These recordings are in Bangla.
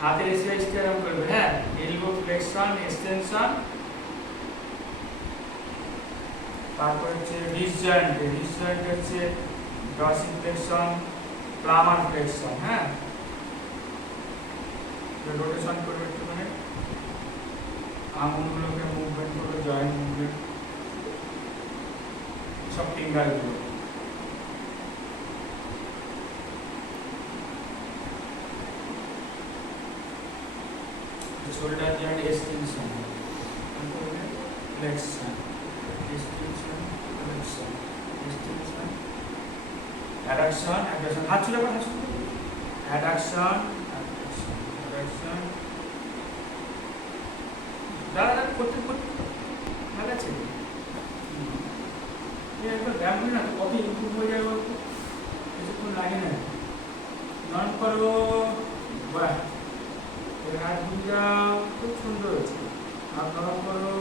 হাতের এক্সারসাইজটা এরকম করবে, হ্যাঁ, এলবো ফ্লেকশন এক্সটেনশন, তারপর হচ্ছে রিস্ট জয়েন্ট হচ্ছে ডরসিফ্লেকশন, প্লামার ফ্লেকশন, হ্যাঁ, রোটেশন করবে একটুখানি, আঙুলগুলোকে মুভমেন্ট করবে, জয়েন্ট মুভমেন্ট, সব ফিঙ্গারগুলো। Shoulder joint extension, flexion, extension, flexion, extension, adduction, adduction, হাত ছুড়ে হাত ছুড়ে, অ্যাডাকশন, অ্যাডাকশন, অ্যাডাকশন, দাঁড়া করতে করতে ভালো আছে, একবার ব্যায়াম করি না কত ইম্প্রুভ হয়ে যাবে বলতো, কিছুক্ষণ লাগে না, নন করো, বাহ, হাত দুটা খুব সুন্দর হচ্ছে, হাত নরম করো,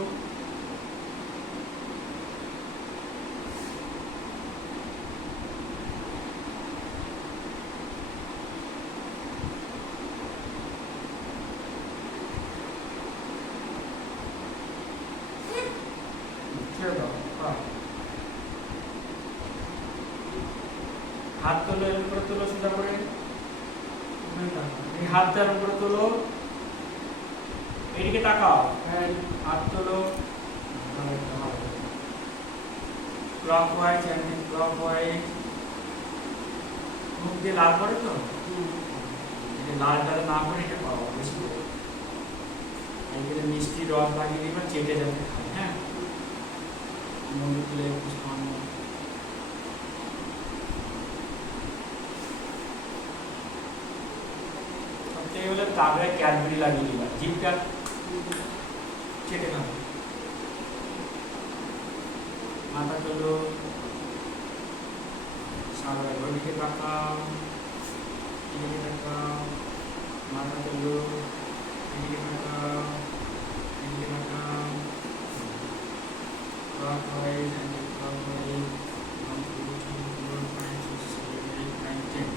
হাত তোলো, এর উপরে তোলো, সোজা করে হাতটার উপরে তোলো, এইদিকে তাকাও, হ্যাঁ, হাত তোলো, ক্লকওয়াইজ অ্যান্টি ক্লকওয়াইজ, মুখ দিয়ে লাল করে তো, লাল ডাল না করে এটা পাওয়া বেশি করে, এইখানে মিষ্টি রস লাগিয়ে দিবা, চেটে যাবে, হ্যাঁ, মুখ তুলে একটু সামনে, এগুলো তারপরে ক্যাডবেরি লাগিয়ে দিবা, জিপটা চেটে খাবে, মাথা তোলো, সামনে ওদিকে তাকাও, এদিকে তাকাও, মাথা তোলো, এদিকে তাকাও, এদিকে তাকাও, clockwise and clockwise, 1 2 3 4 5 6 7 8 9 10.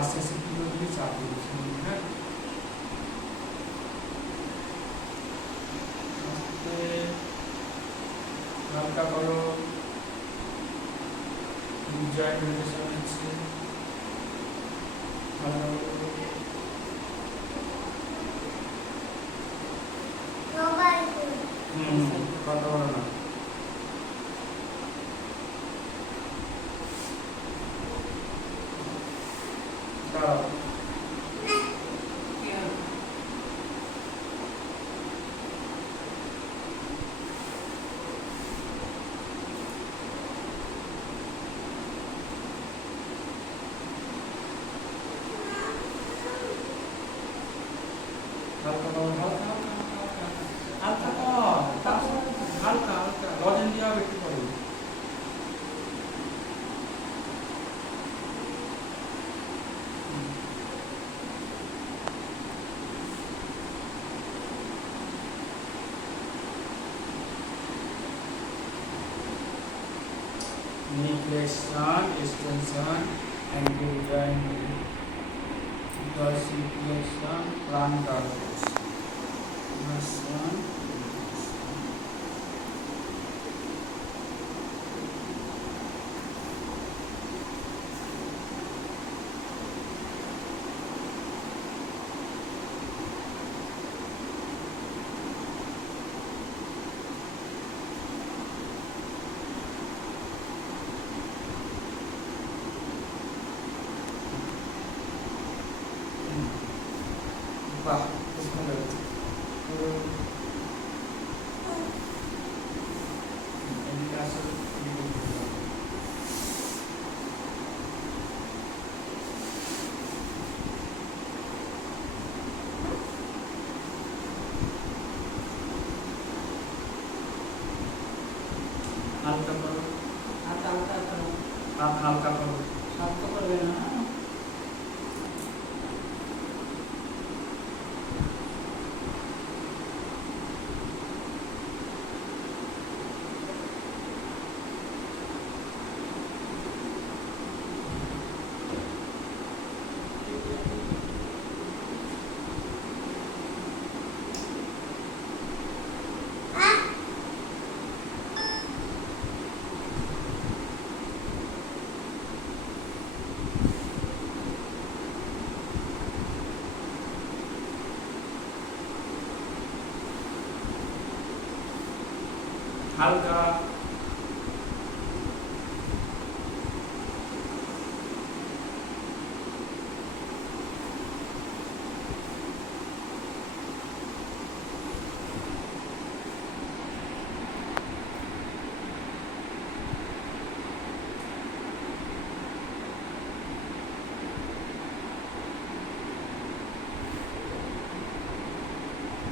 আস্তে আস্তে কি করে চাপ দিচ্ছি, হ্যাঁ, আস্তে হালকা করো, জয়েন্ট রোটেশন হচ্ছে, হালকা করো, কথা বলো না, দাঁড়াও, হালকা করো, হালকা হালকা হালকা হালকা হালকা লজেন দিয়ে হবে একটু করো, knee flexion, extension, ankle joint, dorsiflexion, plantar flexion, বাহ, সুন্দর হচ্ছে। হাত হালকা করো। শক্ত করবে না। হালকা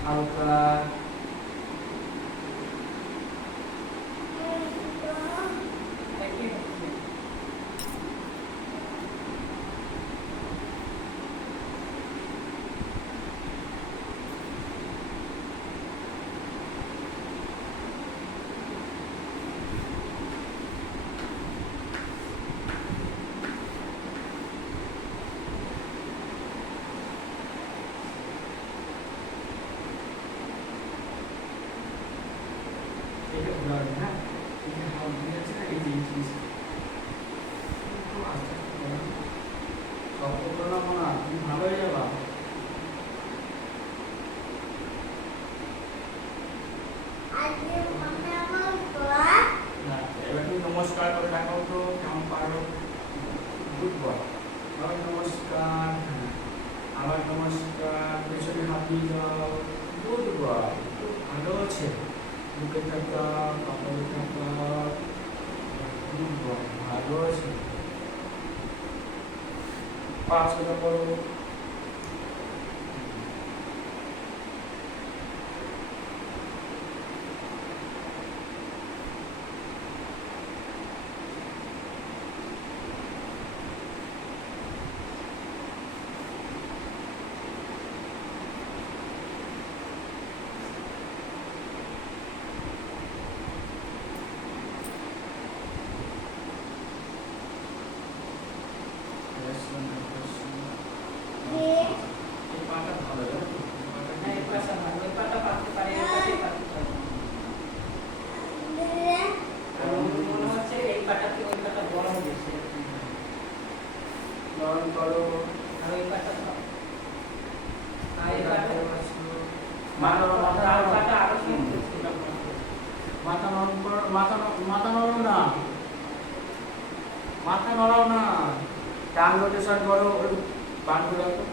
হালকা এটা ঘোরা হবে, হ্যাঁ এখানে হাত দিয়ে আছে না, এই যে এই জিনিস একটু আস্তে আস্তে করো। শক্ত করো না মনে হয়, তুমি ভালো হয়ে যাবা। না, এবার তুমি নমস্কার করে দেখাও তো কেমন পারো। Good boy. আবার নমস্কার, হ্যাঁ আবার নমস্কার, পেছনে হাত দিয়ে যাও। গুড বয়, খুব ভালো আছে। বুকে থাকা, কপালে থাকা, গুড বয়, ভালো আছে। পা সোজা করো। এই পাটা ভালো জানো তো? এই পাটা হ্যাঁ, এই পাশা ভালো, ওই পাটা পারতে পারে, এই পাটাই পারতে পারে। আর মনে হচ্ছে এই পাটা থেকে ওই পাটা বড় বেশি। নরম করো। আর ওই পাটা তো আর এই মাথা পাটা মাথা আর নরম। পাটা আরো সুন্দর ছিল। মাথা নরম করো, মাথা নরম না, মাথা নড়াও না। টান রোটেশন করো, ওই বান করে রাখো,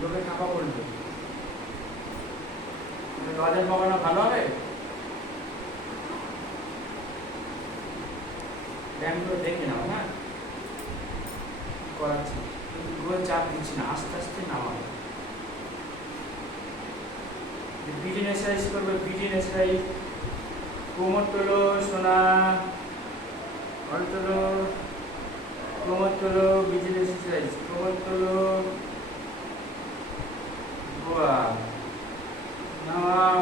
লোকে চাপা পড়বে। লজের পাবানো ভালো হবে। ব্যায়ামগুলো দেখে নাও, হ্যাঁ করাচ্ছি, কিন্তু পুরো চাপ দিচ্ছি না, আস্তে আস্তে নামাবো। বিটিন এক্সারসাইজ করবে, বিটিন এক্সারসাইজ। কোমর তোলো সোনা, ঘর তোলো, কোমর তোলো, বিটিন এক্সারসাইজ, কোমর তোলো, গোয়া নামাও,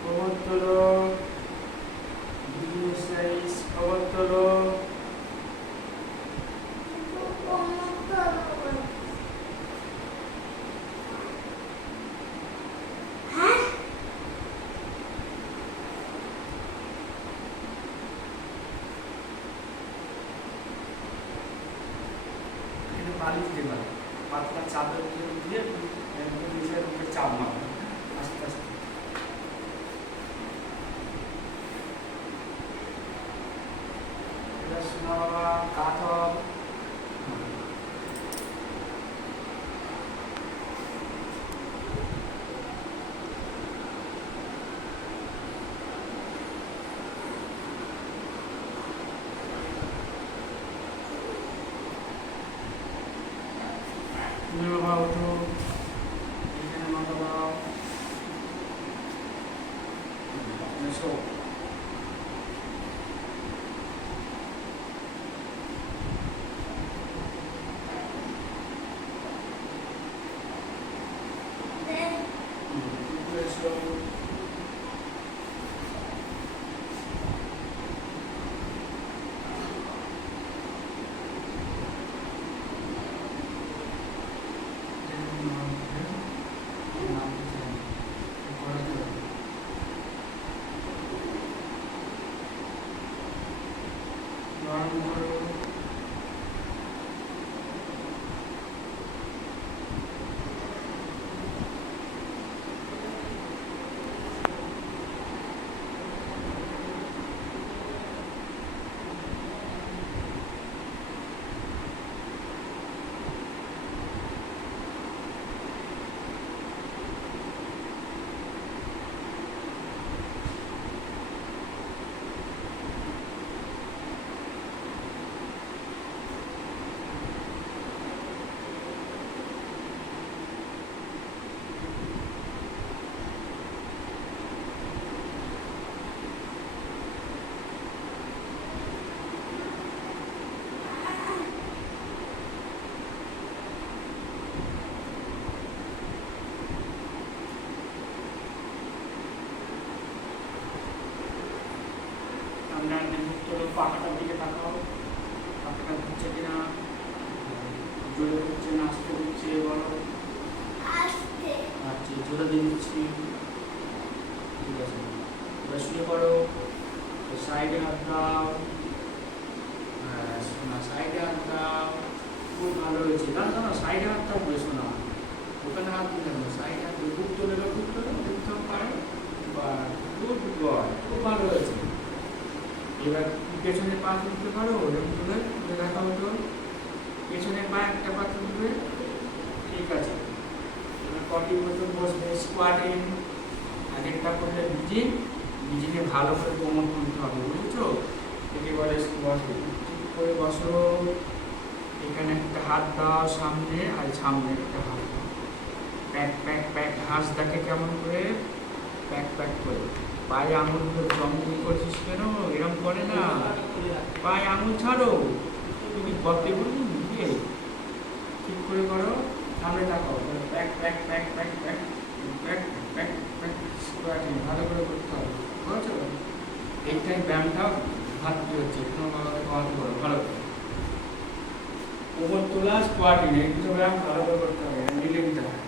কোমর তোলো, বিটিন এক্সারসাইজ, কোমর তোলো, বালিশ দেবা, পাতলা চাদর দিয়ে নিচের উপরে চাপ মারো আস্তে আস্তে। এটা শোনা বাবা, কাত হও। তুমি বাবা ওঠো, এখানে মাথা দাও, নরম করো। আমরা তোর পাখাটার দিকে তাকাও, পাখাটা ঘুরছে কিনা, জোরে ঘুরছে না আস্তে ঘুরছে বলো। আচ্ছা জোরে দিয়ে দিচ্ছি, ঠিক আছে। এবার শুয়ে পড়ো, সাইডে হাত দাও, শোনা সাইডে হাত দাও, খুব ভালো হয়েছে। দাঁড়া না সাইডে হাত দাও বলে শোনা, ওখানে হাত দিতে হবে, সাইডে হাত দিয়ে খুব তোলে খুব তোলে দেখতেও পারে, বা গুড বয়, খুব ভালো হয়েছে। এবার পেছনে পা তুলতে পারো, এরকম তুলে তুলে রাখা হতো, পেছনে পা একটা পা তুলবে, ঠিক আছে। এবার কটি মতন বসবে, স্কোয়াটিং, আগেরটা করলে বিজিং, বিজিংয়ে ভালো করে কোমর তুলতে হবে, বুঝেছো? একে বলে স্কোয়াটিং। ঠিক করে বসো, এখানে একটা হাত দাও সামনে, আর সামনে একটা হাত দাও, প্যাক প্যাক প্যাক, হাঁস দেখে কেমন করে, প্যাক প্যাক করে। পায়ে আঙুলগুলো জমজমি করছিস কেন? এরম করে না, পায়ে আঙুল ছাড়ো, তুমি করতে বলি দিয়ে ঠিক করে করো, সামনে তাকাও, pack pack pack pack pack pack pack pack, squatting ভালো করে করতে হবে, বুঝছো? এইটাই ব্যায়ামটা ঘাটতি হচ্ছে, কোনো ভালো করো, ভালো করে কোমর তোলা, স্কোয়াটিং, এই দুটো ব্যায়াম ভালো করে করতে হবে, মিলে দিতে হয়।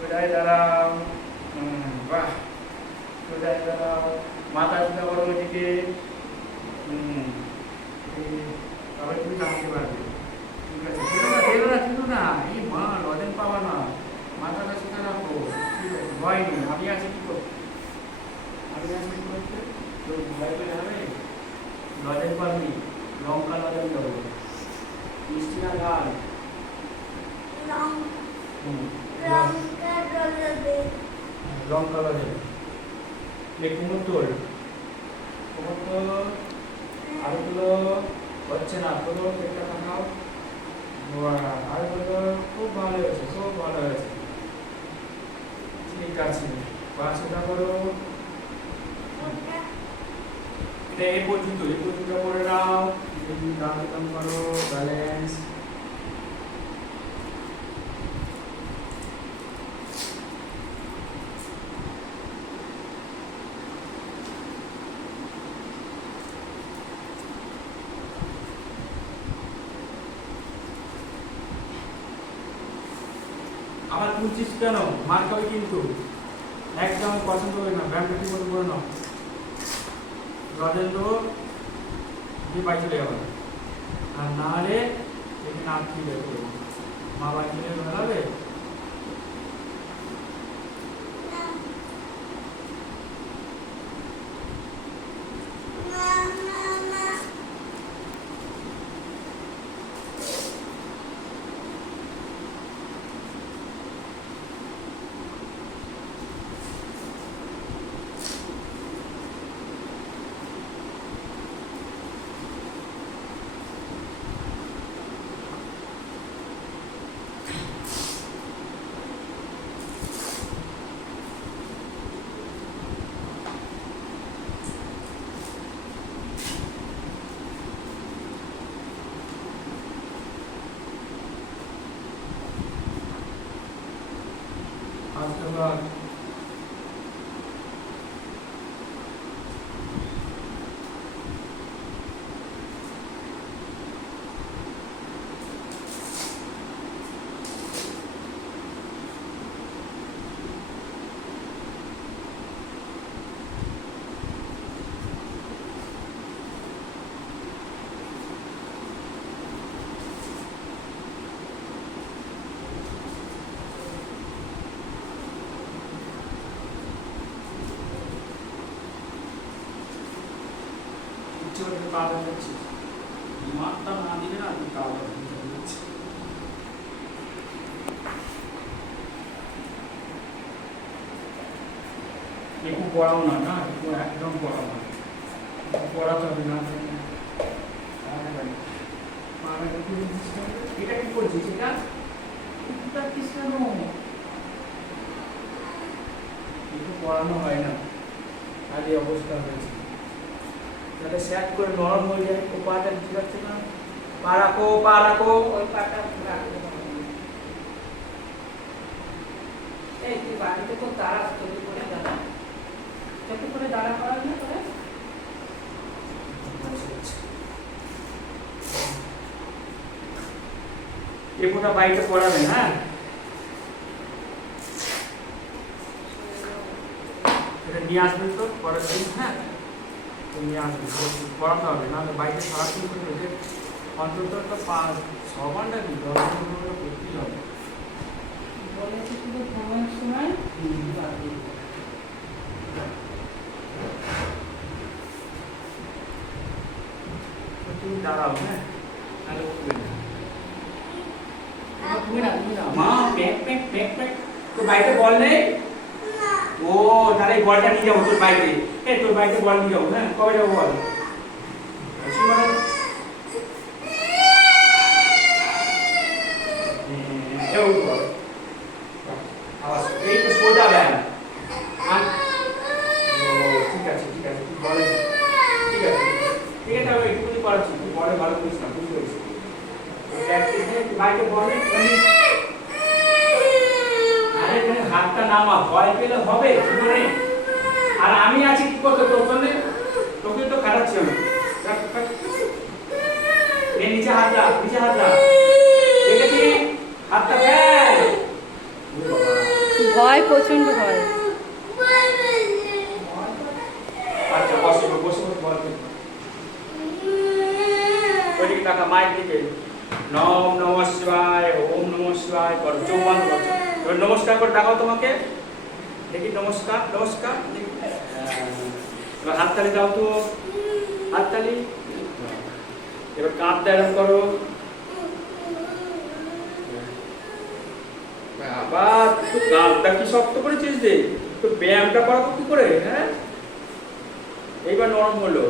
ওটাই দাঁড়াও, বাহ, ওটাই দাঁড়াও, মাথা দিতে পারো ওইদিকে, তবে তুমি জানতে পারবে, ঠিক আছে। বেরো না কিন্তু না, এই মা লজেন পাবা না, মাথাটা সেটা রাখো, ঠিক আছে। ভয় নেই, আমি আছি কি করতে, আমি আছি কি করতে, তো ভয় পেলে হবে? লজেন পাবি, লঙ্কা লজেন দেবো, মিষ্টি না গাল, লঙ্কা লজেন। কোমর তোল, কোমর তোল, আর গুলো হচ্ছে না, তোলো, পেটটা দেখাও, আর গুলো খুব ভালো হয়েছে, খুব ভালো হয়েছে, ঠিক আছে। পাঁচটা করো, এটা এই পর্যন্ত করে নাও, ডান করো, ব্যালেন্স। আমার তুলছিস কেন? মার খাবে কিন্তু, একদম পছন্দ হবে না, ব্যায়ামটা ঠিক মতো করে নাও, রজেন্দ্র দিয়ে বাড়ি চলে যাবে, আর না হলে এখানে আটকে যাবে, মা বাড়ি চলে বেড়াবে। ধন্যবাদ। ইচ্ছে করে কাদা দিচ্ছিস, মারটা না দিলে না তুই কাদা দিচ্ছিস। একটু পড়াও না, না একটু একদম পড়াও না, পড়াতে হবে না। এটা কি করছিস? এটা কিস কেন? একটু পড়ানো হয় না, আর এই অবস্থা হয়েছে। তাহলে স্যাট করে নরম হয়ে যায়, ও পাটা ঠিক আছে না? পা রাখো, পা রাখো। ওই পাটা রাখতে হবে। এই তুই বাড়িতে তো দাঁড়া চোখে করে দাঁড়া, চোখে করে দাঁড়া করার না করে। এ ফোটা বাইরে পড়াবে, হ্যাঁ? এটা নিয়ে আসবেন তো পরের দিন, হ্যাঁ? তো নিয়ে আসবেন, পড়াতে হবে, না বাইরে সারাদিন করে ওদের অন্তত একটা 5-6 ঘন্টা কি 10 ঘন্টা করে পড়তেই হবে। বলেছি শুধু ঘুমানোর সময় তুমি দাঁড়াও, হ্যাঁ? নাহলে উঠবে না। তুমি না তুমি না মা প্যাক প্যাক প্যাক প্যাক, তো বাইরে বল নেই? ও তাহলে এই বলটা নিয়ে যাবো তোর বাইরে। এই তোর বাইরে বল নিয়ে যাবো, হ্যাঁ? কবে যাবো বল? এই তো সোজা ব্যায়াম। ঠিক আছে ঠিক আছে, তুই বলে ঠিক আছে ঠিক আছে, আমি একটুখানি করাচ্ছি, তুই বলে ভালো করিস না, বুঝতে পেরেছি। বাইরে বলে আরে তুমি হাতটা নামা, ভয় পেলে হবে কি করে? আর আমি আছি কি করতে তোর জন্য? তোকে তো খাটাচ্ছি আমি। এই নিচে হাত দা, নিচে হাত দা, দেখেছি হাতটা ফেল। ভয়, প্রচন্ড ভয়। আচ্ছা বসে বসে বসে বল। ওইদিকে টাকা মাইক দিকে নম নমঃ শিবায়, ওম নমঃ শিবায় কর, চোখ বন্ধ করছো। এবার নমস্কার করে দেখাও তোমাকে, দেখি নমস্কার নমস্কার। এবার হাততালি দাও তো, হাততালি। এবার কাঁধটা এরকম করো। বাবা তুই কাঁধটা কি শক্ত করেছিস রে? তো ব্যায়ামটা করাবো কি করে, হ্যাঁ? এইবার নরম হলো।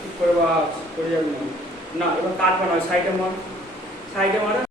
কি করবা, করে যাবে না। না এবার কাটবা না, সাইডে মার, সাইডে মার।